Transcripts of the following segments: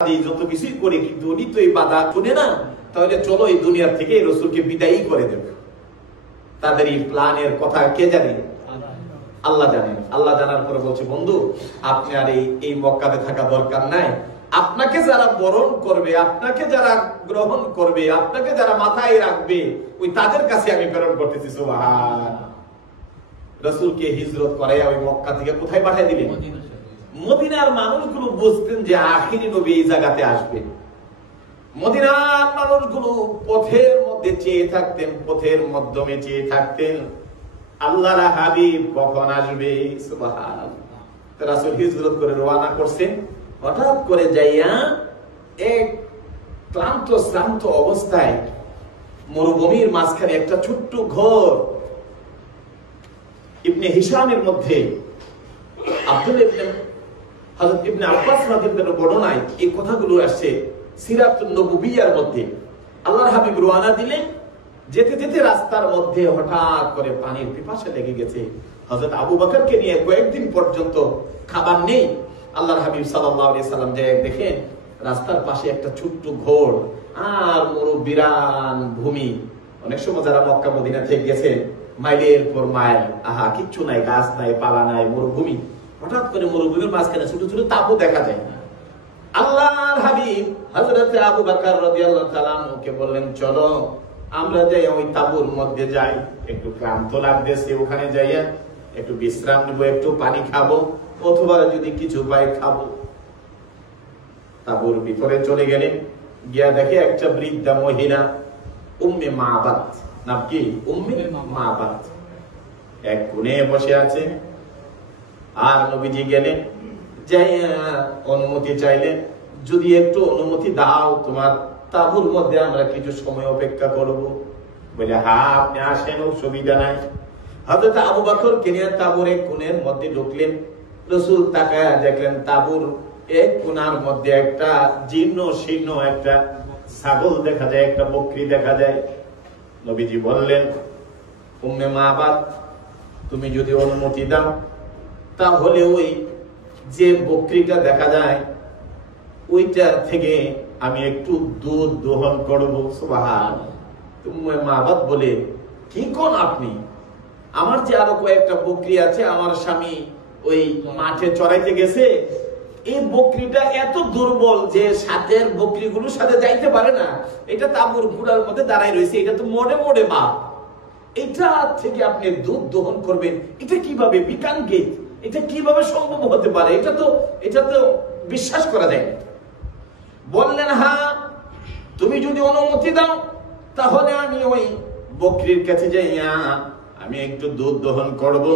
যত কিছুই করে কিন্তু উনি তো এই বাধা শুনে না, তাহলে চলো এই দুনিয়ার থেকে রসুলকে বিদায়ী করে দেব। তাদের এই প্ল্যানের কথা কে জানে? আল্লাহ জানেন। আল্লাহ জানার পরে বলছে, বন্ধু আপনি আর এই মক্কাতে থাকা দরকার নাই। আপনাকে যারা বরণ করবে, আপনাকে যারা গ্রহণ করবে, আপনাকে যারা মাথায় রাখবে, ওই তাদের কাছে আমি প্রেরণ করতেছি। সুবহান। রাসূলকে হিজরত করাইয়া ওই মক্কা থেকে কোথায় পাঠিয়ে দিলেন? মদিনার মানুষগুলো বুঝতেন যে আখিরি নবী এই জায়গাতে আসবে। মদিনার মানুষগুলো পথের মধ্যে চেয়ে থাকতেন, পথের মাধ্যমে চেয়ে থাকতেন আল্লাহর হাবিব কখন আসবে। সুবহানাল্লাহ। রাসূল হিজরত করে রওনা করছেন। হঠাৎ করে যাইয়া এক ক্লান্ত শ্রান্ত অবস্থায় মরুভূমির মাঝখানে একটা ছোট্ট ঘর, ইবনে হিশামের মধ্যে আব্দুল্লাহ ইবনে হযরত ইবনে আব্বাস রাদিয়াল্লাহু আনহু বর্ণনায় এই কথাগুলো আসছে সিরাতুন নবুবিয়ার মধ্যে। আল্লাহর হাবিব রওনা দিলেন, যেতে যেতে রাস্তার মধ্যে হঠাৎ করে পানির পিপাসা লেগে গেছে। হযরত আবু বকরকে নিয়ে কয়েকদিন পর্যন্ত খাবার নেই। আল্লাহর হাবিব সাল্লাল্লাহু আলাইহি সাল্লাম দেখেন রাস্তার পাশে একটা ছোট্ট ঘর আর বিরান ভূমি। অনেক সময় যারা মক্কা মদিনা থেকে গেছে, মাইলের পর মাইল, আহা কিচ্ছু নাই, গাছ নাই, পালা নাই, মরুভূমি। হঠাৎ করে মরুভূমির মাঝখানে ছোট ছোট তাঁবু দেখা যায়। আল্লাহর হাবিব হযরত আবু বকর রাদিয়াল্লাহু তাআলা কে বললেন, চলো আমরা যাই ওই তাঁবুর মধ্যে যাই, একটু ক্লান্ত লাগতেছে, ওখানে যাইয়া একটু বিশ্রাম নেবো, একটু পানি খাবো, অথবা যদি কিছু পাই খাবো। তাঁবুর ভিতরে চলে গেলেন, গিয়া দেখে একটা বৃদ্ধা মহিলা উম্মে মাবাদ, নাম কি? উম্মে মাবাদ, এক কোণে বসে আছে। আর নবীজি গেলেন, যাইয়া অনুমতি চাইলেন, যদি একটু অনুমতি দাও, তোমার তাঁবুর মধ্যে আমরা কিছু সময় অপেক্ষা করব। বলে, হ্যাঁ আপনি আসেন, অসুবিধা নাই। হযরত আবু বকর কেনিয়া তাঁবুর এক কোণের মধ্যে ঢুকলেন। রাসূল তাকায়া দেখলেন তাঁবুর এক কোণার মধ্যে একটা জীর্ণ শীর্ণ একটা ছাগল দেখা যায়, একটা বকরি দেখা যায়। নবীজি বললেন, উম্মে মাবাদ, তুমি যদি অনুমতি দাও তাহলে ওই যে বকরিটা দেখা যায় ওইটা থেকে আমি একটু দুধ দোহন করব। সুবহানাল্লাহ। উম্মে মাবাদ বলে, কি কোন আপনি? আমার যে আরো কয়েকটা বকরি আছে, আমার স্বামী ওই মাঠে চড়াইতে গেছে, এই বকরিটা এত দুর্বল যে সাথের বকরিগুলোর সাথে যাইতে পারে না, এটা তাঁবুর গুড়ার মধ্যে দাঁড়ায় রয়েছে, এটা তো মোড়ে মোড়ে বাপ, এটা থেকে আপনি দুধ দহন করবেন, এটা কিভাবে? বিকাঙ্গে এটা কিভাবে সম্ভব হতে পারে? এটা তো বিশ্বাস করা যায়। বললেন, হ্যাঁ তুমি যদি অনুমতি দাও তাহলে আমি ওই বকরির কাছে যাইয়া আমি একটু দুধ দহন করব।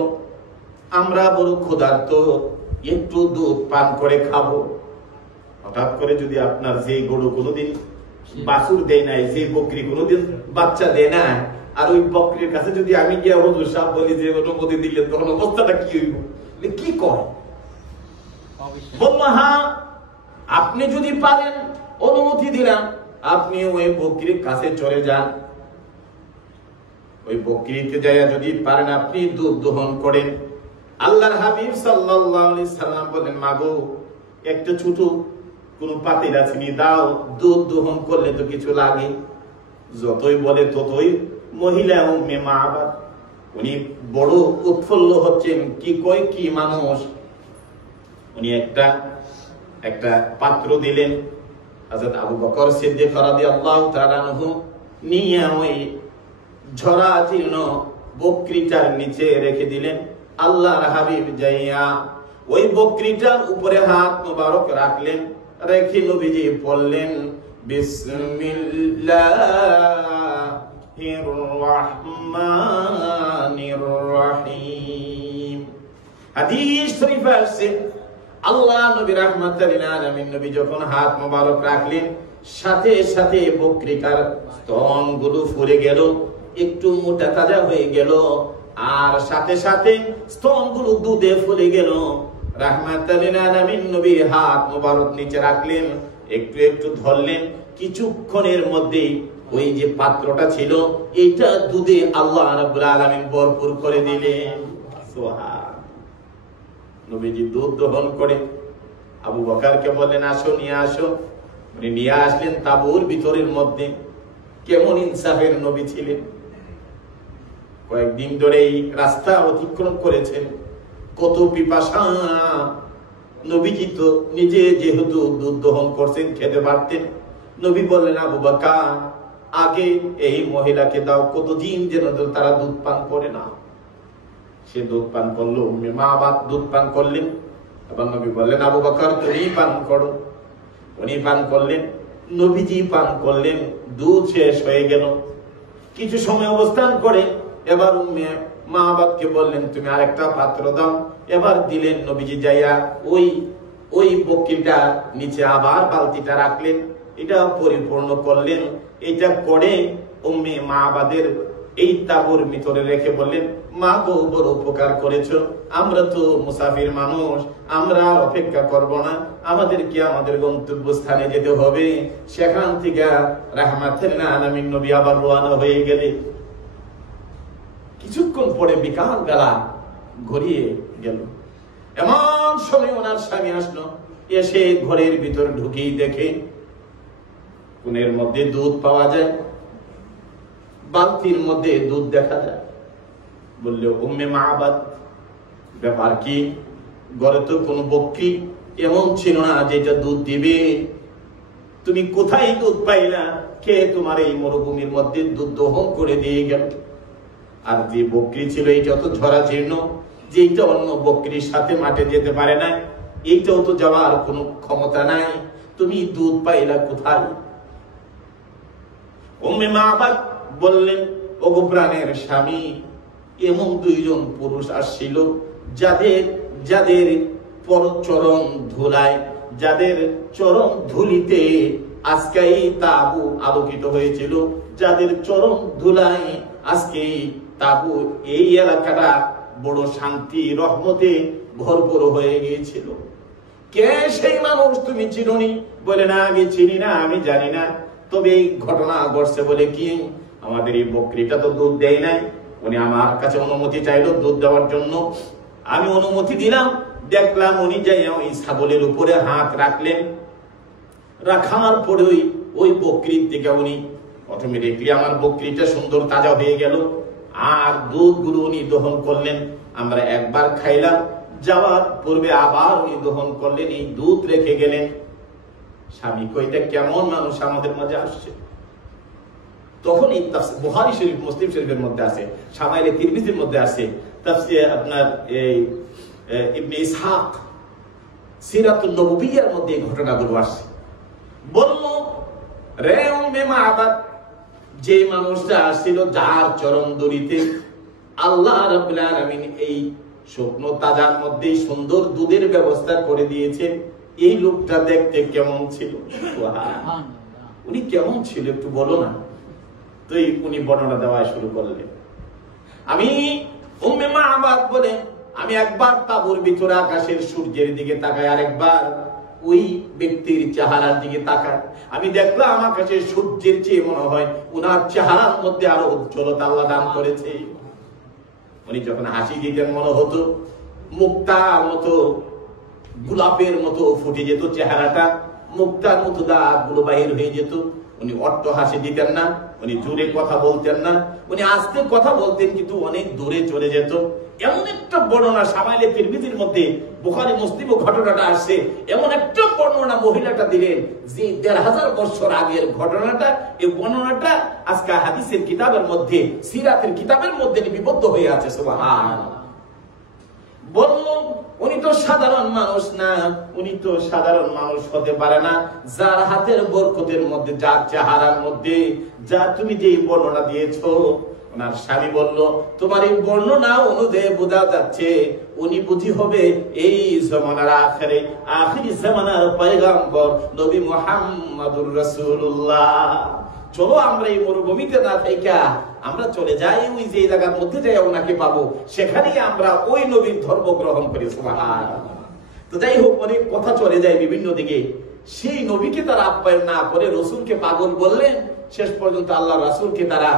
আমরা বড় ক্ষুধার্ত, একটু দুধ পান করে খাবো। হঠাৎ করে যদি আপনার যে গরু কোনোদিন বাছুর দেয় নাই, যে বকরি কোনোদিন বাচ্চা দেয় না, আর ওই বকরির কাছে যদি আমি গিয়ে হুজুর সাহেব বলি যে অনুমতি দিলেন, তখন অবস্থাটা কি হইব? কি কয়? বলল, হ্যাঁ আপনি যদি পারেন অনুমতি দিলাম, আপনি ওই বকরির কাছে চলে যান, ওই বকরিতে যাইয়া যদি পারেন আপনি দুধ দহন করেন। আল্লাহর হাবিব সাল্লাল্লাহু আলাইহি সাল্লাম বলেন, মাগো একটা ছোট কোন পাতিল আছে নি, দাও, দুধ দহন করলে তো কিছু লাগে। যতই বলে ততই মহিলা উম্মে মাবাদ উনি বড় উৎফুল্ল হচ্ছেন, কি কয় কি মানুষ। উনি একটা পাত্র দিলেন। হযরত আবু বকর সিদ্দিক রাদিয়াল্লাহু তাআলা আনহু নিয়ে ওই ঝরা জীর্ণ বকরিটার নিচে রেখে দিলেন। আল্লাহর হাবিব যাইয়া ওই বকরিটার উপরে হাত মোবারক রাখলেন, রেখে নবীজি বললেন, বিসমিল্লাহির রহমানির রহিম। হাদিস শরীফে আছে, আল্লাহ নবী রাহমাতুল লিল আলামিন নবী যখন হাত মোবারক রাখলেন, সাথে সাথে বকরিটার স্তনগুলো ফুলে গেল, একটু মোটা তাজা হয়ে গেল, আর সাথে সাথে স্তনগুলো দুধে ফুলে গেল। রাহমাতুল লিল আলামিন নবী হাত মোবারক নিচে রাখলেন, একটু একটু ধরলেন, কিছুক্ষণের মধ্যে ওই যে পাত্রটা ছিল এটা দুধে আল্লাহ রাব্বুল আলামিন ভরপুর করে দিলেন। সুবহান। নবীজি দুধ দহন করে আবু বকরকে বললেন আসো নিয়ে আসো। উনি নিয়ে আসলেন তাঁবুর ভিতরের মধ্যে। কেমন ইনসাফের নবী ছিলেন, কয়েকদিন ধরে এই রাস্তা অতিক্রম করেছেন, কত পিপাসা। নবীজি তো নিজে যেহেতু দুধ দহন করছেন, খেতে পারতেন। নবী বললেন আবু বকর আগে এই মহিলাকে দাও, কতদিন যেন তারা দুধ পান করে না। সে দুধ পান করলো, উম্মে মাবাদ দুধ পান করলেন এবং নবী বললেন আবু বকর তুমি পান করো। উনি পান করলেন, নবীজি পান করলেন, দুধ শেষ হয়ে গেল। কিছু সময় অবস্থান করে এবার উম্মে মাবাদকে বললেন তুমি আরেকটা পাত্র দাও। এবার দিলেন, নবীজি যাইয়া ওই বকরিটা নিচে আবার বালতিটা রাখলেন, এটা পরিপূর্ণ করলেন। এটা করে উম্মে মাবাদের এই তাঁবুর ভিতরে রেখে বললেন মা গো বড় উপকার করেছো, আমরা তো মুসাফির মানুষ, আমরা অপেক্ষা করব না, আমাদেরকে আমাদের গন্তব্যস্থানে যেতে হবে। সেখান থেকে রাহমাতুল আলামিন নবী আবার রওনা হয়ে গেলেন। কিছুক্ষণ পরে বিকাল বেলা ঘুরিয়ে গেল, এমন সময় ওনার স্বামী আসলো। এসে ঘরের ভিতর ঢুকেই দেখে কোণের মধ্যে দুধ পাওয়া যায়, বালতির মধ্যে দুধ দেখা যায়। বলল উম্মে মাবাদ ব্যাপার কি? ঘরে তো কোনো বকরি এমন ছিল না যেটা দুধ দিবে, তুমি কোথায় দুধ পাইলা? কে তোমার এই মরুভূমির মধ্যে দুধ দহন করে দিয়ে গেল? আর যে বকরি ছিল এইটা তো ঝরা জীর্ণ, যেটা অন্য বকরির সাথে মাঠে যেতে পারে না, এইটাও তো যাওয়ার কোনো ক্ষমতা নাই, তুমি দুধ পাইলা কোথায়? উম্মে মাবাদ বললেন ওগো প্রাণের স্বামী, এমন দুইজন পুরুষ আসছিল যাদের চরণ ধুলায়, যাদের চরণ ধুলিতে আজকে এই তাঁবু আলোকিত হয়েছিল, যাদের চরণ ধুলায় আজকে তাঁবু এই এলাকাটা বড় শান্তি রহমতে ভরপুর হয়ে গিয়েছিল। কে সেই মানুষ? তুমি চিনোনি? বলে না আমি চিনি না, আমি জানি না, তবে এই ঘটনা ঘটছে বলে কি আমাদের এই বকরিটা তো দুধ দেয় নাই। উনি আমার কাছে অনুমতি চাইলো দুধ দেওয়ার জন্য, আমি অনুমতি দিলাম। দেখলাম উনি যাই ওই ছাগলের উপরে হাত রাখলেন, রাখার পরে ওই বকরির থেকে উনি অটোমেটিকলি আমার বকরিটা সুন্দর তাজা হয়ে গেল। আর দুধগুলো উনি দহন করলেন, আমরা একবার খাইলাম, যাওয়ার পূর্বে আবার উনি দহন করলেন, এই দুধ রেখে গেলেন। স্বামী কইটা কেমন মানুষ আমাদের মাঝে আসছে। তখন এই বুখারী শরীফ, মুসলিম শরীফের মধ্যে আছে, শামাইলে তিরমিজির মধ্যে আছে, তাফসীর আপনার এই ইবনে ইসহাক সিরাতুন নবুবিয়ার মধ্যে এই ঘটনাগুলো আসছে। বলল রে উম্মে মাবাদ, যে মানুষটা আসছিল যার চরণ দড়িতে আল্লাহ রাব্বুল আলামিন এই শুকনো তাজার মধ্যে সুন্দর দুধের ব্যবস্থা করে দিয়েছেন, এই লোকটা দেখতে কেমন ছিল? উনি কেমন ছিল একটু বলো না। তো উনি বর্ণনা দেওয়া শুরু করলেন। আমি উম্মে মাবাদ বলে আমি একবার তাঁবুর ভিতরে আকাশের সূর্যের দিকে তাকাই, আরেকবার ওই ব্যক্তির চেহারার দিকে তাকাই। আমি দেখলাম আকাশের সূর্যের চেয়ে মনে হয় উনার চেহারার মধ্যে আরো উজ্জ্বলতা আল্লাহ দান করেছে। উনি যখন হাসি দিতেন মনে হতো মুক্তার মতো, গোলাপের মতো ফুটে যেত চেহারাটা, মুক্তার মতো দাঁতগুলো বাহির হয়ে যেত। উনি অট্ট হাসি দিতেন না, উনি জোরে কথা বলতেন না, উনি আস্তে কথা বলতেন কিন্তু অনেক দূরে চলে যেত। এমন একটা বর্ণনা শামাইলে তিরমিজির মধ্যে, বুখারী মুসলিমও ঘটনাটা আসছে, এমন একটা বর্ণনা মহিলাটা দিলেন যে ১৫০০ বছর আগের ঘটনাটা, এই বর্ণনাটা আজকে হাদিসের কিতাবের মধ্যে, সিরাতের কিতাবের মধ্যে লিপিবদ্ধ হয়ে আছে। সুবহানাল্লাহ। বলল উনি তো সাধারণ মানুষ না, উনি তো সাধারণ মানুষ হতে পারে না, যার হাতের বরকতের মধ্যে, যার চেহারার মধ্যে যা তুমি যে বর্ণনা দিয়েছো। ওনার স্বামী বলল তোমার এই বর্ণনা অনুযায়ী বোঝা যাচ্ছে উনি বুঝি হবে এই জামানার আখিরি জামানার পয়গম্বর নবী মুহাম্মদুর রাসূলুল্লাহ। চলো আমরা এই মরুভূমিতে না থাইকা আমরা চলে যাই ওই যে জায়গার মধ্যে যাই ওনাকে পাবো, সেখানেই আমরা ওই নবীর ধর্ম গ্রহণ করি। সুবহানাল্লাহ। তো যাই হোক, অনেক কথা চলে যায় বিভিন্ন দিকে। সেই নবীকে তারা আপ্যায়ন না করে রসুলকে পাগল বললেন। শেষ পর্যন্ত আল্লাহ রাসূলকে তারা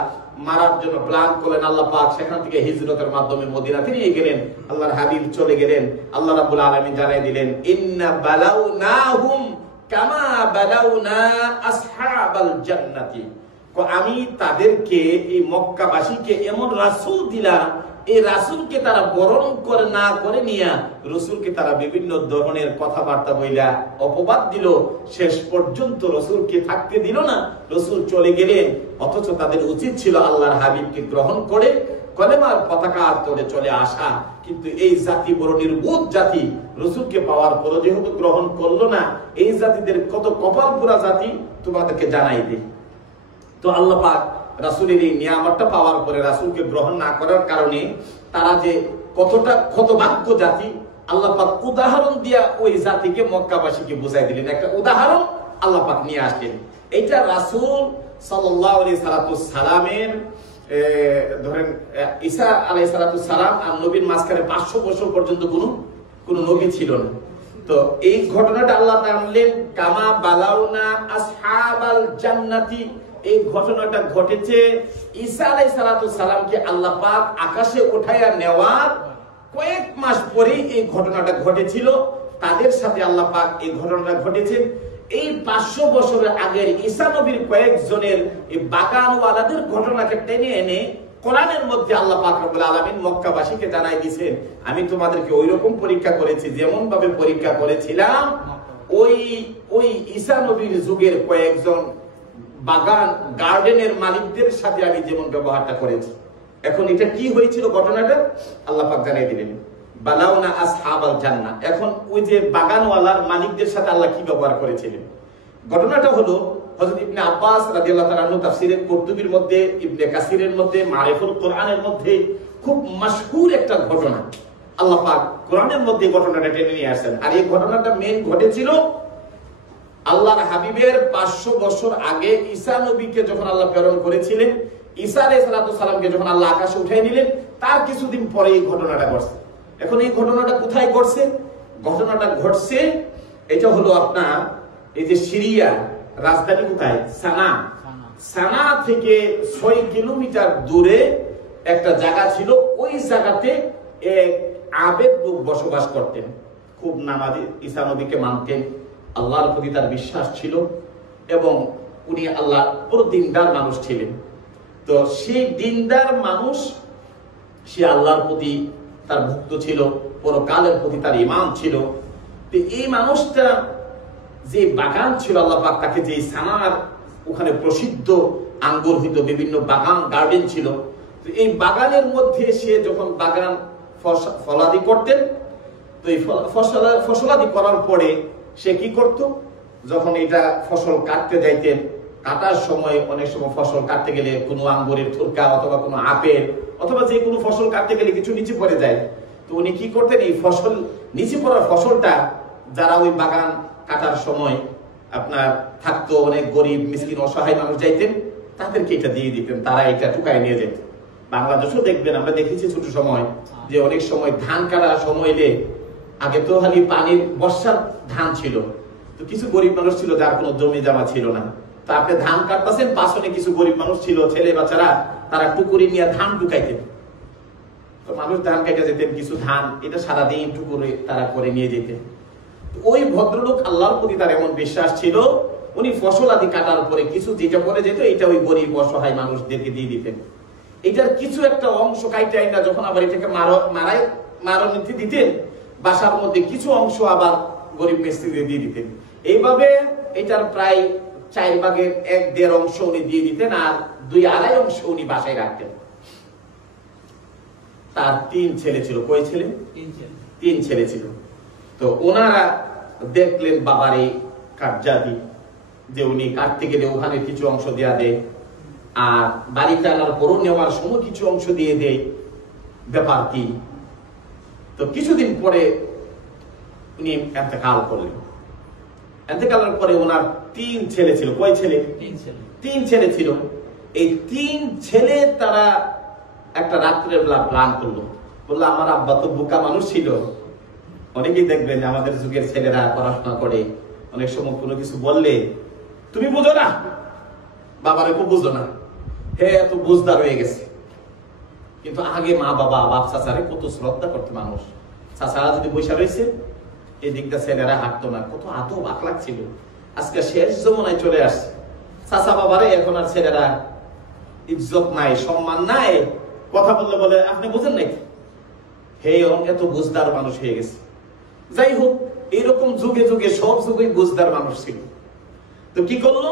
মারার জন্য প্ল্যান করলেন। আল্লাহ পাক সেখান থেকে হিজরতের মাধ্যমে মদিনাতে নিয়ে গেলেন। আল্লাহর হাবিব চলে গেলেন। আল্লাহ রাব্বুল আলামিন জানিয়ে দিলেন, ইন্না বালাউনাহুম কামা বালাউনা আসহাবাল জান্নাতি। আমি তাদেরকে, এই মক্কাবাসীকে এমন রাসূল দিলাম, এই রাসূলকে তারা বরণ করে না করে নিয়া রাসূলকে তারা বিভিন্ন ধরনের কথাবার্তা বইলা অপবাদ দিল, শেষ পর্যন্ত রাসূলকে থাকতে দিল না। রাসূল চলে গেলেন, অথচ তাদের উচিত ছিল আল্লাহর হাবিবকে গ্রহণ করে কলেমার পতাকার তলে চলে আসা। কিন্তু এই জাতি বড় নির্বোধ জাতি, রাসূলকে পাওয়ার পরও যেহেতু গ্রহণ করলো না, এই জাতিদের কত কপাল পোড়া জাতি তোমাদেরকে জানাই দিই। তো আল্লাহ পাক রাসূলের এই নিয়ামতটা পাওয়ার পরে রাসূলকে গ্রহণ না করার কারণে তারা যে কতটা ক্ষতভাগ্য জাতি, আল্লাহ পাক উদাহরণ দিয়া ওই জাতিকে, মক্কাবাসীকে বুঝাই দিলেন। একটা উদাহরণ আল্লাহ পাক নিয়ে আসলেন। এটা রাসূল সাল্লাল্লাহু আলাইহি সালামের ধরেন ঈসা আলাইহিস সালাম আর নবীর মাঝখানে 500 বছর পর্যন্ত কোন নবী ছিল না। তো এই ঘটনাটা আল্লাহ টানলেন, কামা বালাউনা আসহাবাল জান্নাতি। এই ঘটনাটা ঘটেছে ঈসা আলাইহিস সালামকে আল্লাহ পাক আকাশে উঠাইয়া নেওয়ার কয়েক মাস পরে এই ঘটনাটা ঘটেছিল। তাদের সাথে আল্লাহ পাক এই ঘটনাটা ঘটেছে। এই 500 বছরের আগের ঈসা নবীর কয়েকজনের এই বাগানওয়ালাদের ঘটনাকে টেনে এনে কোরআনের মধ্যে আল্লাহ পাক রব্বুল আলামিন মক্কাবাসীকে জানাই দিয়েছেন, আমি তোমাদেরকে ওইরকম পরীক্ষা করেছি যেমন ভাবে পরীক্ষা করেছিলাম ওই ঈসা নবীর যুগের কয়েকজন বাগান গার্ডেনের মালিকদের সাথে আমি যেমন ব্যবহারটা করেছি। এখন এটা কি হয়েছিল ঘটনাটা আল্লাহ পাক জানিয়ে দিলেন, বালাউনা আসহাবাল জান্নাহ। এখন ওই যে বাগানওয়ালার মালিকদের সাথে আল্লাহ কি ব্যবহার করেছিলেন, ঘটনাটা হলো হযরত ইবনে আব্বাস রাদিয়াল্লাহু তাআলা আনহু তাফসীরে কুরতুবীর মধ্যে, ইবনে কাসিরের মধ্যে, মারিফুল কোরআনের মধ্যে খুব মাশহুর একটা ঘটনা। আল্লাহ পাক কোরআনের মধ্যে ঘটনাটা টেনে নিয়ে আসেন। আর এই ঘটনাটা মেইন ঘটেছিল আল্লাহর হাবিবের 500 বছর আগে ঈসা নবীকে যখন আল্লাহ প্রেরণ করেছিলেন, ঈসা আলাইহিস সালামকে যখন আল্লাহ আকাশে উঠিয়ে নিলেন, তার কিছুদিন পরে এই ঘটনাটা ঘটছে। এখন এই ঘটনাটা কোথায় ঘটছে? ঘটনাটা ঘটছে এটা হলো আপনার এই যে সিরিয়া রাজধানী কোথায়, সানা থেকে 6 কিলোমিটার দূরে একটা জায়গা ছিল। ওই জায়গাতে এক আবেদ লোক বসবাস করতেন, খুব নামাজি, ঈসা নবীকে মানতেন, আল্লাহর প্রতি তার বিশ্বাস ছিল এবং উনি আল্লাহর পুরো দিনদার মানুষ ছিলেন। তো সেই দিনদার মানুষ, সে আল্লাহর প্রতি তার ভক্ত ছিল, পরকালের প্রতি তার ঈমান ছিল। তো এই মানুষটা যে বাগান ছিল, আল্লাহ পাক তাকে যে সানার ওখানে প্রসিদ্ধ আঙ্গুর হইতো, বিভিন্ন বাগান গার্ডেন ছিল। তো এই বাগানের মধ্যে সে যখন বাগান ফলাদি করতেন, তো এই ফসলাদি করার পরে সে কি করত, যখন এটা ফসল কাটতে যাইতেন, কাটার সময় অনেক সময় ফসল কাটতে গেলে কোনো আঙ্গুরের থুরকা অথবা কোনো আপেল অথবা যে কোনো ফসল কাটতে গেলে কিছু নিচে পড়ে যায়। তো উনি কি করতেন, এই ফসল নিচে পড়ার ফসলটা যারা ওই বাগান কাটার সময় আপনার থাকতো, অনেক গরিব মিসকিন অসহায় মানুষ যাইতেন, তাদেরকে এটা দিয়ে দিতেন, তারা এটা টুকায় নিয়ে যেত। বাংলাদেশেও দেখবেন, আমরা দেখেছি ছোট সময় যে অনেক সময় ধান কাটার সময় এলে, আগে তো খালি পানির বর্ষার ধান ছিল, তো কিছু গরিব মানুষ ছিল যার কোনো জমি জমা ছিল না, তো আপনি ধান কাটতেছেন, পাশনে কিছু গরিব মানুষ ছিল, ছেলে বাচ্চারা, তারা টুকুরি নিয়ে ধান টুকাইতেন। তো মানুষ ধান কেটে যেতেন, কিছু ধান এটা সারাদিন টুকুরে তারা করে নিয়ে যেতেন। ওই ভদ্রলোক আল্লাহর প্রতি তার এমন বিশ্বাস ছিল, উনি ফসল আদি কাটার পরে কিছু যেটা পরে যেত, এটা ওই গরিব অসহায় মানুষদেরকে দিয়ে দিতেন। এটার কিছু একটা অংশ কাইটাই না, যখন আবার এটাকে মারণীতি দিতেন, বাসার মধ্যে কিছু অংশ আবার গরিব মিস্ত্রিদের দিয়ে দিতেন। এইভাবে এটার প্রায় 4 ভাগের 1.5 অংশ উনি দিয়ে দিতেন, আর 2.5 অংশ উনি বাসায় রাখতেন। তার 3 ছেলে ছিল। কয় ছেলে? 3 ছেলে ছিল। তো ওনারা দেখলেন বাবার এই কার্যাদি, যে উনি কাটতে গেলে ওখানে কিছু অংশ দেয়া দেয়, আর বাড়িতে আনার পরও নেওয়ার সময় কিছু অংশ দিয়ে দেয়, ব্যাপার কি? তো কিছুদিন পরে উনি ইন্তেকাল করলেন। ইন্তেকালের পরে ওনার 3 ছেলে ছিল। কয় ছেলে? 3 ছেলে ছিল। এই 3 ছেলে তারা একটা রাত্রের বেলা প্ল্যান করলো, বললো আমার আব্বা তো বোকা মানুষ ছিল। অনেকেই দেখবেন আমাদের যুগের ছেলেরা পড়াশোনা করে, অনেক সময় কোনো কিছু বললে তুমি বুঝো না, বাবারে খুব বুঝো না, হে এত বুঝদার হয়ে গেছে। কিন্তু আগে মা বাবা বাপ চাচারে কত শ্রদ্ধা করতো মানুষ। চাচারা যদি বৈশা রয়েছে এই দিকটা ছেলেরা হাঁটতো না, কত আদব আখলাক ছিল। আজকে শেষ জমানায় চলে আসছে, চাচা বাবারে এখন আর ছেলেরা ইজ্জত নাই, সম্মান নাই। কথা বললে বলে আপনি বুঝেন নাকি, হে এত বুঝদার মানুষ হয়ে গেছে। যাই হোক, এইরকম যুগে যুগে সব যুগে বুঝদার মানুষ ছিল। তো কি করলো,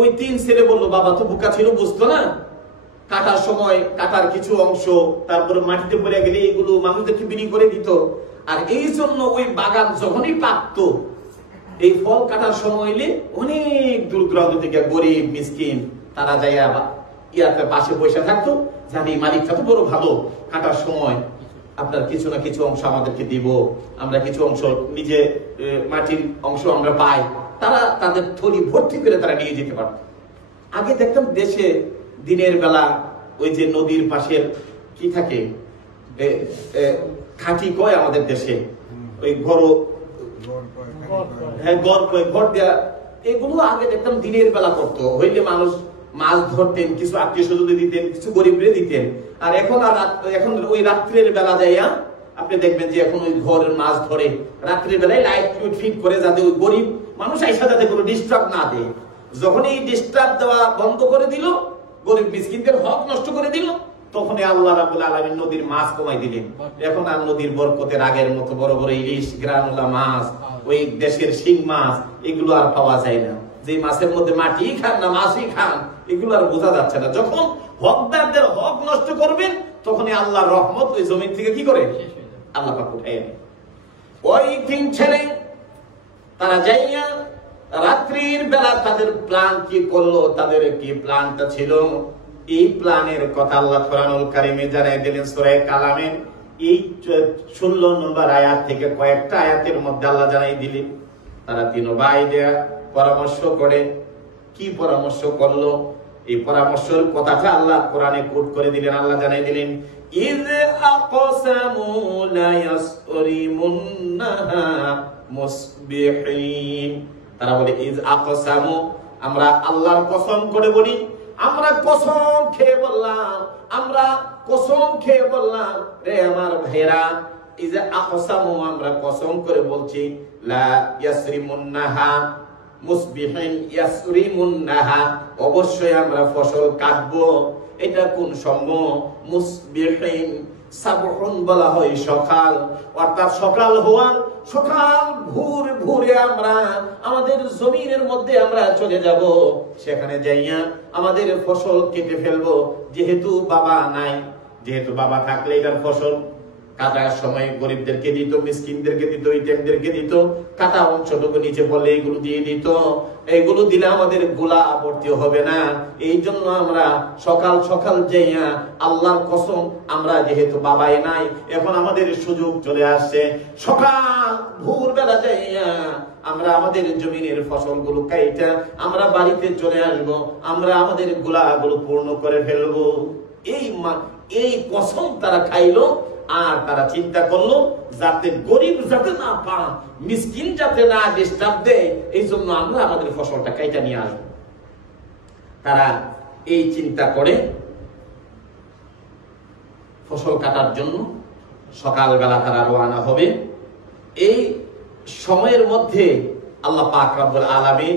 ওই 3 ছেলে বললো বাবা তো বোকা ছিল, বুঝতো না, কাটার সময় কাটার কিছু অংশ তারপরে মাটিতে পড়ে গেলে এগুলো মানুষদেরকে বিক্রি করে দিত। আর এই জন্য ওই বাগান যখনই পাকতো, এই ফল কাটার সময় এলে অনেক দূর দূরান্ত থেকে গরিব মিসকিন তারা যাইয়া ইয়াতে পাশে পয়সা থাকতো, জানি মালিকটা তো বড় ভালো, কাটার সময় আপনার কিছু না কিছু অংশ আমাদেরকে দিব, আমরা কিছু অংশ নিজে মাটির অংশ আমরা পাই। তারা তাদের থলি ভর্তি করে তারা নিয়ে যেতে পারত। আগে দেখতাম দেশে দিনের বেলা ওই যে নদীর পাশের কি থাকে, খাঁটি কয় আমাদের দেশে, ওই ঘর, হ্যাঁ ঘর দেয়া, এগুলো আগে দেখতাম দিনের বেলা করতো। হইলে মানুষ মাছ ধরতেন, কিছু আত্মীয় স্বজন দিতেন, কিছু গরিবরে দিতেন। আর এখন ওই রাত্রের বেলা যাইয়া আপনি দেখবেন যে এখন ওই ঘরের মাছ ধরে রাত্রের বেলায় লাইট ফিট করে, যাতে ওই গরিব মানুষ আইসা যাতে কোনো ডিস্টার্ব না দেয়। যখন এই ডিস্টার্ব দেওয়া বন্ধ করে দিল, গরিব মিসকিনদের হক নষ্ট করে দিল, তখন আল্লাহ রাব্বুল আলামিন নদীর মাছ কমাই দিলেন। এখন আর নদীর বরকতের আগের মতো বড় বড় ইলিশ, গ্রানুলা মাছ, ওই দেশের শিং মাছ, এগুলো আর পাওয়া যায় না। যে মাছের মধ্যে মাটি খান না মাছই খান, এগুলো আর বোঝা যাচ্ছে না। যখন হকদারদের হক নষ্ট করবেন, তখনই আল্লাহর রহমত ওই জমিন থেকে কি করে আল্লাহ পাক উঠায় নেয়। ওই 3 ছেলে তারা যাইয়া রাত্রির বেলা তাদের প্ল্যান কি করলো, তাদের কি প্ল্যানটা ছিল, এই প্ল্যানের কথা আল্লাহ কোরআনুল কারীমে জানাই দিলেন সূরা কালামের এই 16 নম্বর আয়াত থেকে কয়েকটা আয়াতের মধ্যে আল্লাহ জানাই দিলেন। তারা 3 ভাই দেয়া পরামর্শ করে, কি পরামর্শ করলো, এই পরামর্শের কথাটা আল্লাহ কোরআনে কোট করে দিলেন। আল্লাহ জানাই দিলেন, ইয আকাসামু লা ইয়াসরিমুন্নাহা মুসবিহিন। তারা বলে ইয আকাসামু, আমরা আল্লাহর কসম করে বলি, আমরা কসম খেয়ে বললাম, আমরা কসম খেয়ে বললাম রে আমার ভাইরা, ইয আকাসামু, আমরা কসম করে বলছি, লা ইয়াসরিমুন্নাহা মুসবিহিন, ইয়াসরিমুন্নাহা, অবশ্যই আমরা ফসল কাটবো। এটা কোন সময়, মুসবিহিন, সাবহুন বলা হয় সকাল, অর্থাৎ সকাল হওয়ার সকাল ভোর ভোরে আমরা আমাদের জমিনের মধ্যে আমরা চলে যাব, সেখানে যাইয়া আমাদের ফসল কেটে ফেলবো। যেহেতু বাবা নাই, যেহেতু বাবা থাকলে এটার ফসল কাটার সময় গরিবদেরকে দিত, মিসকিনদেরকে দিত, ইতিমদেরকে দিত, কাটা অংশটুকু নিচে বলে এগুলো দিয়ে দিত। এগুলো দিলে আমাদের গোলা ভর্তি হবে না, এই জন্য আমরা সকাল সকাল যাইয়া আল্লাহর কসম, আমরা যেহেতু বাবাই নাই, এখন আমাদের সুযোগ চলে আসছে, সকাল ভোরবেলা যাইয়া আমরা আমাদের জমিনের ফসলগুলো কাইটা আমরা বাড়িতে চলে আসব, আমরা আমাদের গোলাগুলো পূর্ণ করে ফেলবো। এই কসম তারা খাইলো। আর তারা চিন্তা করলো যাতে গরিব যাতে না পা, মিসকিন যাতে না ডিস্টার্ব দেয়, এই জন্য আমরা আমাদের ফসলটা কাইটা নিয়ে আসবো। তারা এই চিন্তা করে ফসল কাটার জন্য সকালবেলা তারা রওনা হবে। এই সময়ের মধ্যে আল্লাহ পাক রব্বুল আলামিন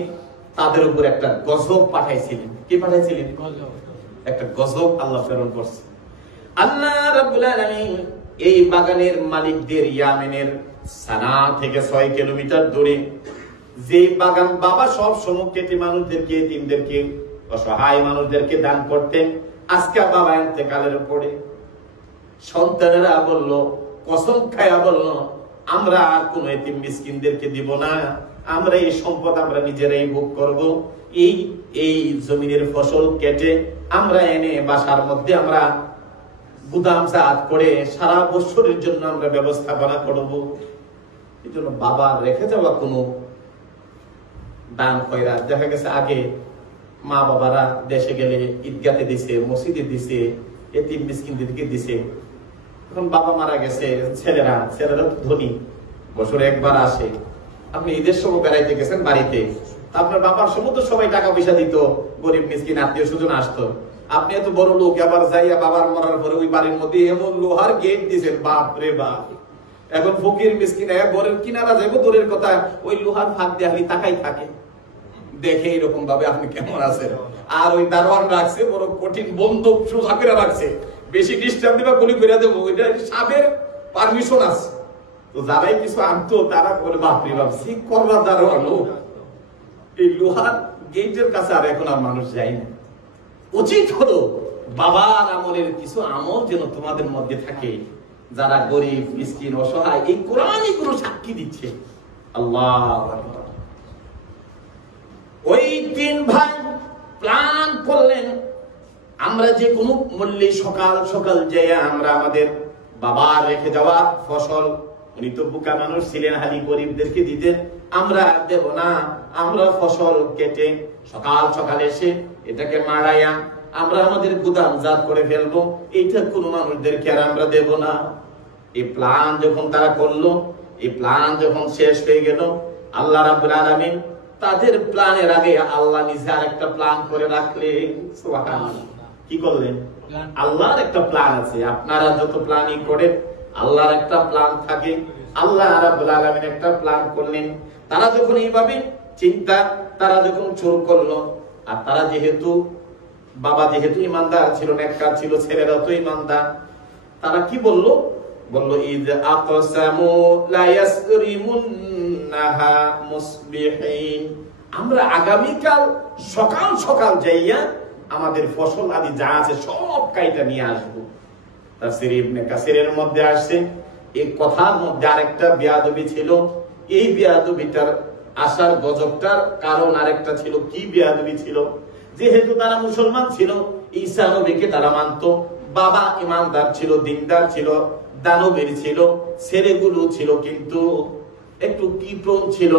তাদের উপর একটা গজব পাঠাইছিলেন। কি পাঠাইছিলেন? একটা গজব আল্লাহ প্রেরণ করছে। আল্লাহ রাব্বুল আলামিন এই বাগানের মালিকদের ইয়ামেনের সানা থেকে 6 কিলোমিটার দূরে যে বাগান বাবা সব সময় কেটে মানুষদেরকে, এতিমদেরকে, অসহায় মানুষদেরকে দান করতেন, আজকে বাবা ইন্তেকালের পরে সন্তানেরা বলল, কসম খায়া বলল, আমরা আর কোন এতিম মিসকিনদেরকে দিব না, আমরা এই সম্পদ আমরা নিজেরাই ভোগ করব। এই জমিনের ফসল কেটে আমরা এনে বাসার মধ্যে আমরা গুদামজাত করে সারা বছরের জন্য আমরা ব্যবস্থাপনা করব। এই জন্য বাবা রেখে যাওয়া কোনো দান খয়রাত, দেখা গেছে আগে মা বাবারা দেশে গেলে ঈদগাতে দিছে, মসজিদে দিছে, এতিম মিসকিনদেরকে দিছে। এখন বাবা মারা গেছে, ছেলেরা তো ধনী, বছরে একবার আসে। আপনি ঈদের সময় বেড়াইতে গেছেন বাড়িতে, আপনার বাবার সমস্ত সবাই টাকা পয়সা দিত, গরিব মিসকিন আত্মীয় স্বজন আসতো, আপনি এত বড় লোক, আবার যাইয়া বাবার মরার পরে ওই বাড়ির মধ্যে এমন লোহার গেট দিয়েছেন, বাপ রে বাপ। এখন ফকির মিসকিন ঘরের কিনারা যাইবো দূরের কথা, ওই লোহার ফাঁক দিয়ে আপনি তাকাই থাকে, দেখে এরকম ভাবে আপনি কেমন আছেন। আর ওই দারোয়ান রাখছে বড় কঠিন বন্দুক সোজা করে রাখছে, বেশি ডিস্টার্ব দিবা গুলি করে দেবো, ওইটা সাবের পারমিশন আছে। তো যারাই কিছু আনতো তারা বলে বাপরে বাপ ঠিক করবার দারোয়ান লোক, এই লোহার গেটের কাছে আর এখন আর মানুষ যায় না। উচিত হলো বাবার আমলের কিছু আমল যেন তোমাদের মধ্যে থাকে, যারা গরিব মিসকিন অসহায়, এই কোরআনই গুলো সাক্ষী দিচ্ছে। আল্লাহ ওই তিন ভাই প্ল্যান করলেন, আমরা যে কোনো মূল্যে সকাল সকাল যাই আমরা আমাদের বাবার রেখে যাওয়া ফসল, উনি তো বোকা মানুষ ছিলেন, হালি গরিবদেরকে দিতেন, আমরা দেব না, আমরা ফসল কেটে সকাল সকাল এসে এটাকে মারাইয়া আমরা আমাদের গুদামজাত করে ফেলবো, এইটা কোনো মানুষদেরকে আর আমরা দেব না। এই প্ল্যান যখন তারা করলো, এই প্ল্যান যখন শেষ হয়ে গেল, আল্লাহ রাব্বুল আলামিন তাদের প্ল্যানের আগে আল্লাহ নিজে আরেকটা প্ল্যান করে রাখলেন। সুবহানাল্লাহ। কি করলেন? আল্লাহর একটা প্ল্যান আছে, আপনারা যত প্ল্যানিং করেন আল্লাহর একটা প্ল্যান থাকে। আল্লাহ রাব্বুল আলামিন একটা প্ল্যান করলেন। তারা যখন এইভাবে চিন্তা, তারা যখন শুরু করলো, আর তারা যেহেতু বাবা যেহেতু ইমানদার ছিল, নেককার ছিল, ছেলেরা তো ইমানদার, তারা কি বলল? বলল ইদ আকসামু লা ইয়াসরিমুন্নাহা মুসবিহিন, আমরা আগামীকাল সকাল সকাল যাইয়া আমাদের ফসল আদি যা আছে সব কাইটা নিয়ে আসবো। তাফসীর ইবনে কাসিরের মধ্যে আসছে এই কথার মধ্যে আরেকটা বেয়াদবি ছিল। এই বেয়াদবিটার আসার গজবটার কারণ আরেকটা ছিল। কি বেয়াদবি ছিল? যেহেতু তারা মুসলমান ছিল, ঈসা নবীকে তারা মানতো, বাবা ইমানদার ছিল, দিনদার ছিল, দানবীর ছিল, ছেলেগুলো ছিল কিন্তু একটু কৃপণ ছিল।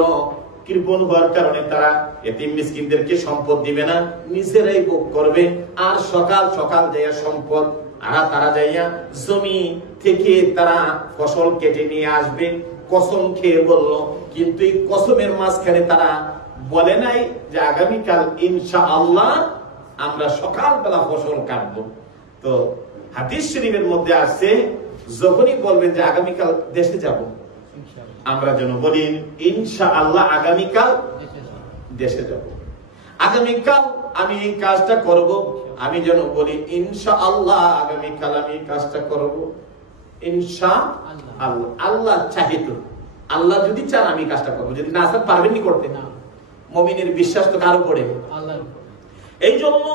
কৃপণ হওয়ার কারণে তারা এতিম মিসকিনদেরকে সম্পদ দিবে না, নিজেরাই ভোগ করবে। আর সকাল সকাল যাইয়া সম্পদ তারা যাইয়া জমি থেকে তারা ফসল কেটে নিয়ে আসবে। কসম খেয়ে বললো, কিন্তু এই কসমের মাঝখানে তারা বলে নাই যে আগামীকাল ইনশাআল্লাহ আমরা সকালবেলা ফসল কাটবো। তো হাদিস শরীফের মধ্যে আসছে, যখনই বলবেন যে আগামীকাল দেশে যাব, আমরা যেন বলি ইনশাআল্লাহ আগামীকাল দেশে যাব, আগামীকাল আমি এই কাজটা করব, আমি যেন বলি ইনশাআল্লাহ আগামীকাল আমি এই কাজটা করব। ইনশাআল্লাহ, আল্লাহ চাহিত, আল্লাহ যদি চান আমি কাজটা করবো, যদি না চান পারবেননি করতে। না, মুমিনের বিশ্বাস তো কার উপরে? আল্লাহর উপরে। এই জন্য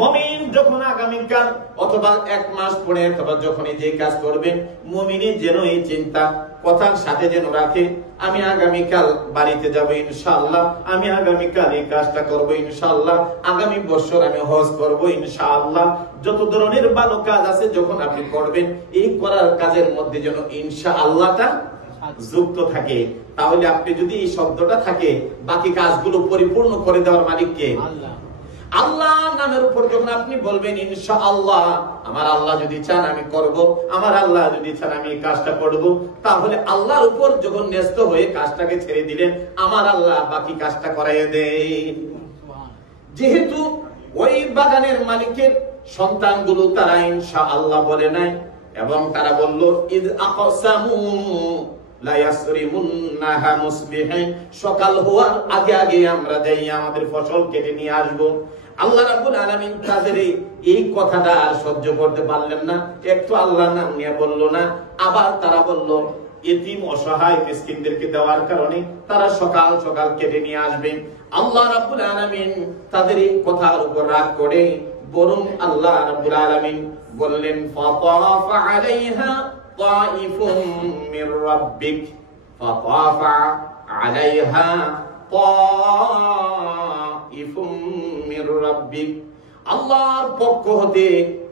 মুমিন যখন আগামীকাল অথবা এক মাস পরে অথবা যখনই যে কাজ করবেন, মুমিনের যেন এই চিন্তা কথার সাথে যেন রাখে, আমি আগামীকাল বাড়িতে যাব ইনশাআল্লাহ, আমি আগামীকাল এই কাজটা করব ইনশাআল্লাহ, আগামী বছর আমি হজ করব ইনশাআল্লাহ। যত ধরনের ভালো কাজ আছে যখন আপনি করবেন, এই করার কাজের মধ্যে যেন ইনশাআল্লাহটা যুক্ত থাকে। তাহলে আপনি যদি এই শব্দটা থাকে, বাকি কাজগুলো পরিপূর্ণ করে দেওয়ার মালিক কে? আল্লাহ। আল্লাহ নামের উপর যখন আপনি বলবেন ইনশাআল্লাহ, আমার আল্লাহ যদি চান আমি করব, আমার আল্লাহ যদি চান আমি এই কাজটা করব, তাহলে আল্লাহর উপর যখন ন্যস্ত হয়ে কাজটাকে ছেড়ে দিলেন, আমার আল্লাহ বাকি কাজটা করাইয়া দেন। যেহেতু ওই বাগানের মালিকের সন্তানগুলো তারা ইনশাআল্লাহ বলে নাই, এবং তারা বলল ইদ আকসামু লা ইয়াসরিমুন্নাহা মুসবিহিন, সকাল হওয়ার আগে আগে আমরা যাই আমাদের ফসল কেটে নিয়ে আসব। আল্লাহ রাব্বুল আলামিন তাদের এই কথাটা আর সহ্য করতে পারলেন না, একটু আল্লাহর নাম নিয়ে বলল না, আবার তারা বলল এতিম অসহায় মিসকিনদেরকে দেওয়ার কারণে তারা সকাল সকাল কেটে নিয়ে আসবে। আল্লাহ রাব্বুল আলামিন তাদের এই কথার উপর রাগ করে বরং আল্লাহ রাব্বুল আলামিন বললেন ফাতাফা আলাইহা তাইফুম মির রাব্বিক, ফাতাফা আলাইহা তাইফুম মির রাব্বিক, আল্লাহর পক্ষ হতে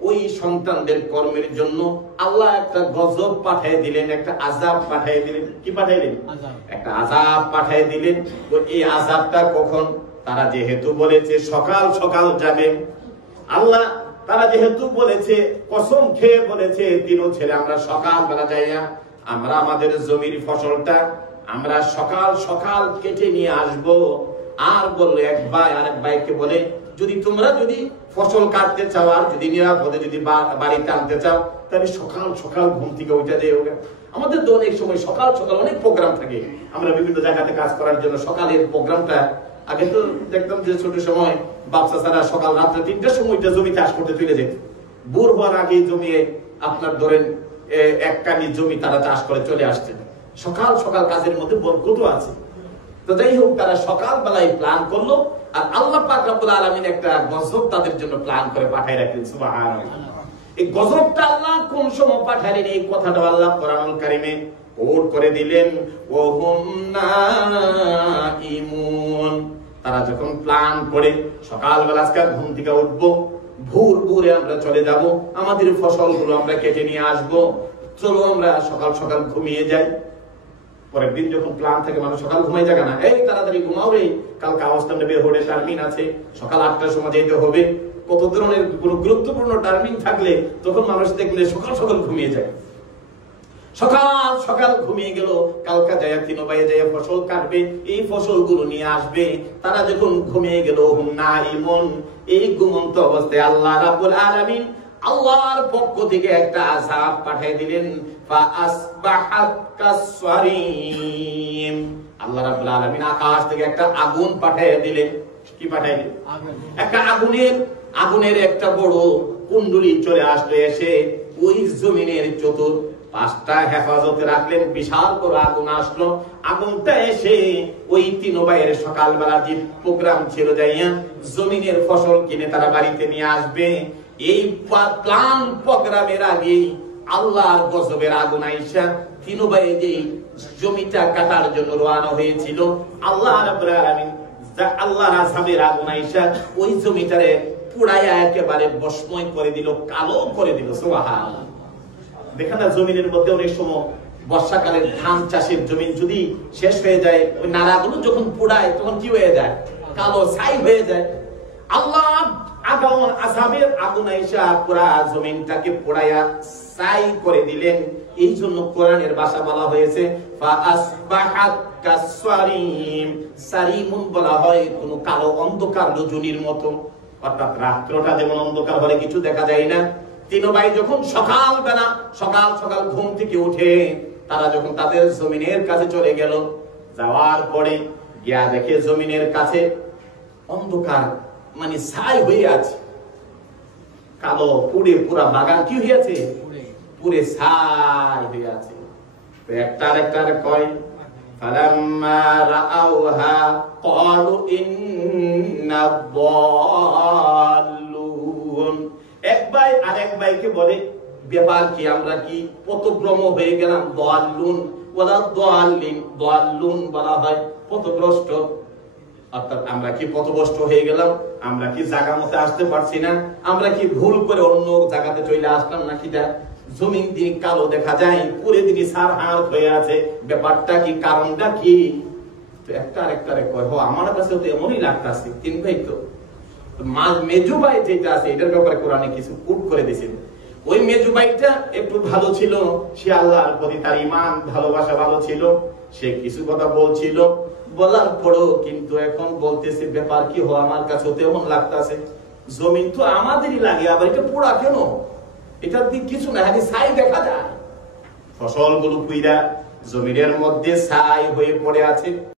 ওই সন্তানদের কর্মের জন্য আল্লাহ একটা গজব পাঠিয়ে দিলেন, একটা আযাব পাঠিয়ে দিলেন। কি পাঠাইলেন? একটা আযাব পাঠিয়ে দিলেন। তো এই আযাবটা কখন? তারা যেহেতু বলেছে সকাল সকাল যাবে, আল্লাহ তারা যেহেতু বলেছে, কসম খেয়ে বলেছে দিনও ছেলে আমরা সকালবেলা যাইয়া আমরা আমাদের জমির ফসলটা আমরা সকাল সকাল কেটে নিয়ে আসব। আর বললো এক ভাই আরেক ভাইকে বলে, যদি তোমরা যদি ফসল কাটতে চাও আর যদি নিরাপদে যদি বাড়িতে আনতে চাও, তাহলে সকাল সকাল ঘুম থেকে উঠে যায়। আমাদের তো অনেক সময় সকাল সকাল অনেক প্রোগ্রাম থাকে, আমরা বিভিন্ন জায়গাতে কাজ করার জন্য সকালের প্রোগ্রামটা, আগে তো দেখতাম যে ছোট সময় বাচ্চা ছাড়া সকাল রাত্রে 3টার সময় জমি চাষ করতে চলে যেত। ভোর হওয়ার আগে জমিয়ে আপনার ধরেন এক কানি জমি তারা চাষ করে চলে আসছে। সকাল সকাল কাজের মধ্যে বরকত আছে। তো যাই হোক, তারা সকাল বেলায় প্ল্যান করলো, আর আল্লাহ পাক রব্বুল আলামিন একটা গজব তাদের জন্য প্ল্যান করে পাঠায় রাখলেন। সুবহানাল্লাহ। এই গজবটা আল্লাহ কোন সময় পাঠালেন, এই কথাটা আল্লাহ কোরআনুল কারীমে কোট করে দিলেন। ওহুম নাইমুন, তারা যখন প্ল্যান করে সকালবেলা আজকে ঘুম থেকে উঠবো, ভোর ভোরে আমরা চলে যাব, আমাদের ফসলগুলো আমরা কেটে নিয়ে আসবো, চলো আমরা সকাল সকাল ঘুমিয়ে যাই। পরের দিন যখন প্ল্যান থাকে, মানুষ সকাল ঘুমাই যাবে না, এই তাড়াতাড়ি ঘুমাও রে, কালকে আওয়াজটা বের হয়ে টার্মিন আছে, সকাল 8টার সময় যেতে হবে। কত ধরনের কোন গুরুত্বপূর্ণ টার্মিন থাকলে তখন মানুষ দেখলে সকাল সকাল ঘুমিয়ে যায়। সকাল সকাল ঘুমিয়ে গেল, কালকা যায় তিনো ভাই যায় ফসল কাটবে, এই ফসলগুলো নিয়ে আসবে। তারা যখন ঘুমিয়ে গেল, হুম নাইমুন, এই ঘুমন্ত অবস্থায় আল্লাহ রাব্বুল আলামিন আল্লাহর পক্ষ থেকে একটা আযাব পাঠিয়ে দিলেন। ফাআসবাহাত কাসসারিম, আল্লাহ রাব্বুল আলামিন আকাশ থেকে একটা আগুন পাঠিয়ে দিলেন। কি পাঠিয়ে দিলেন? একটা আগুনের একটা বড় কুণ্ডলী চলে আসলো, এসে ওই জমিনের চতুর 5টা হেফাজতে রাখলেন। বিশাল বড় আগুন আসলো, আগুনটা এসে ওই তিন ভাইয়ের সকালবেলা যে প্রোগ্রাম ছিল যাইয়া জমিনের ফসল কিনে তারা বাড়িতে নিয়ে আসবে, এই প্ল্যান প্রোগ্রামের আগে আল্লাহর গজবের আগুন আইসা তিন ভাই যে জমিটা কাটার জন্য রওনা হয়েছিল, আল্লাহ রাব্বুল আলামিন আল্লাহর আযাবের আগুন আইসা ওই জমিটারে পুড়াইয়া একেবারে ভস্মই করে দিল, কালো করে দিল। সুবহানাল্লাহ। দেখেন না, জমিনের মধ্যে অনেক সময় বর্ষাকালের ধান চাষের জমিন যদি শেষ হয়ে যায়, ওই নাড়াগুলো যখন পুড়ায় তখন কি হয়ে যায়? কালো ছাই হয়ে যায়। আল্লাহ আযাবের আগুন আইসা পুরা জমিনটাকে পোড়াইয়া ছাই করে দিলেন। এই জন্য কোরআনের ভাষা বলা হয়েছে ফাআসবাহাত কাসসারিম, সারিমুন বলা হয় কোন কালো অন্ধকার রজনীর মতো, অর্থাৎ রাত্রটা যেমন অন্ধকার হলে কিছু দেখা যায় না। তিন ভাই যখন সকালবেলা সকাল সকাল ঘুম থেকে উঠে তারা যখন তাদের জমিনের কাছে চলে গেল, যাওয়ার পরে গিয়া দেখে জমিনের কাছে অন্ধকার, মানে ছাই হয়ে আছে, কালো পুড়ে পুরা বাগান কি হয়েছে? পুরে ছাই হয়ে আছে। তো একটা আরেকটা কয় ফালাম্মা রাআউহা ক্বালু ইন্না দাল্লুন, এক ভাই আরেক ভাইকে বলে, ব্যাপার কি, আমরা কি পথভ্রষ্ট হয়ে গেলাম? দাল্লুন ওয়ালা দাল্লিন, দাল্লুন বলা হয় পথভ্রষ্ট, অর্থাৎ আমরা কি পথভ্রষ্ট হয়ে গেলাম? আমরা কি জায়গা মতে আসতে পারছি না? আমরা কি ভুল করে অন্য জায়গাতে চলে আসলাম নাকি? জমিন দিন কালো দেখা যায়, পুরে দিনই সার হার হয়ে আছে, ব্যাপারটা কি, কারণটা কি? তো একটা আরেকটা কয়, আমার কাছে তো এমনই লাগতাছে। তিন ভাই তো মেজু ভাই যেটা আছে এটার ব্যাপারে কোরআনে কিছু কোট করে দিয়েছেন। ওই মেজু ভাইটা একটু ভালো ছিল, সে আল্লাহর প্রতি তার ঈমান ভালোবাসা ভালো ছিল, সে কিছু কথা বলছিল, বলার পরেও কিন্তু এখন বলতেছে ব্যাপার কি, আমার কাছে তো এমন লাগতাছে, জমিন তো আমাদেরই লাগে, আবার এটা পোড়া কেন? এটার দিক কিছু না, ছাই দেখা যায়, ফসলগুলো পুইরা জমিনের মধ্যে ছাই হয়ে পড়ে আছে।